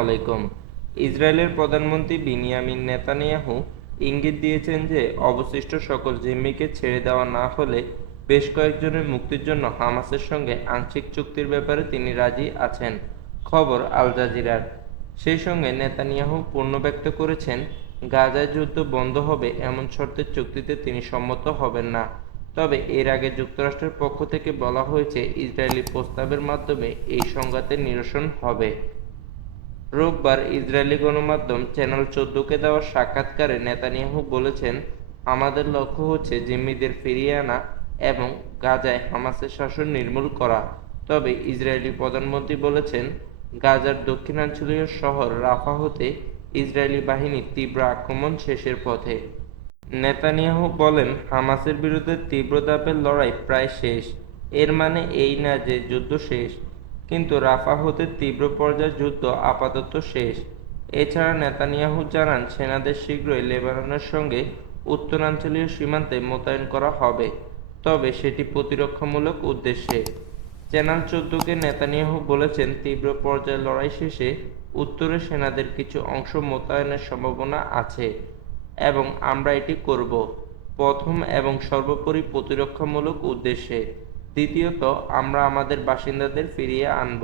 আলাইকুম। ইসরায়েলের প্রধানমন্ত্রী বিনিয়ামিন নেতানিয়াহু ইঙ্গিত দিয়েছেন যে অবশিষ্ট সকল জিম্মিকে ছেড়ে দেওয়া না হলে বেশ কয়েকজনের মুক্তির জন্য হামাসের সঙ্গে আংশিক চুক্তির ব্যাপারে তিনি রাজি আছেন। খবর আল জাজিরার। সেই সঙ্গে নেতানিয়াহু পূর্ণ ব্যক্ত করেছেন, গাজায় যুদ্ধ বন্ধ হবে এমন শর্তের চুক্তিতে তিনি সম্মত হবেন না। তবে এর আগে যুক্তরাষ্ট্রের পক্ষ থেকে বলা হয়েছে ইসরায়েলি প্রস্তাবের মাধ্যমে এই সংঘাতের নিরসন হবে। রোববার ইসরায়েলি গণমাধ্যম চ্যানেল ১৪কে দেওয়া সাক্ষাৎকারে নেতানিয়াহু বলেছেন, আমাদের লক্ষ্য হচ্ছে জিম্মিদের ফিরিয়ে আনা এবং গাজায় হামাসের শাসন নির্মূল করা। তবে ইসরায়েলি প্রধানমন্ত্রী বলেছেন, গাজার দক্ষিণাঞ্চলীয় শহর রাফা হতে ইসরায়েলি বাহিনীর তীব্র আক্রমণ শেষের পথে। নেতানিয়াহু বলেন, হামাসের বিরুদ্ধে তীব্র দাপের লড়াই প্রায় শেষ। এর মানে এই না যে যুদ্ধ শেষ, কিন্তু রাফা হতে তীব্র পর্যায়ের যুদ্ধ আপাতত শেষ। এছাড়া নেতানিয়াহু জানান, সেনাদের শীঘ্রই লেবাননের সঙ্গে উত্তরাঞ্চলীয় সীমান্তে মোতায়েন করা হবে, তবে সেটি প্রতিরক্ষামূলক উদ্দেশ্যে। চ্যানেল ১৪কে নেতানিয়াহু বলেছেন, তীব্র পর্যায়ের লড়াই শেষে উত্তরে সেনাদের কিছু অংশ মোতায়েনের সম্ভাবনা আছে এবং আমরা এটি করব, প্রথম এবং সর্বোপরি প্রতিরক্ষামূলক উদ্দেশ্যে। দ্বিতীয়ত, আমরা আমাদের বাসিন্দাদের ফিরিয়ে আনব।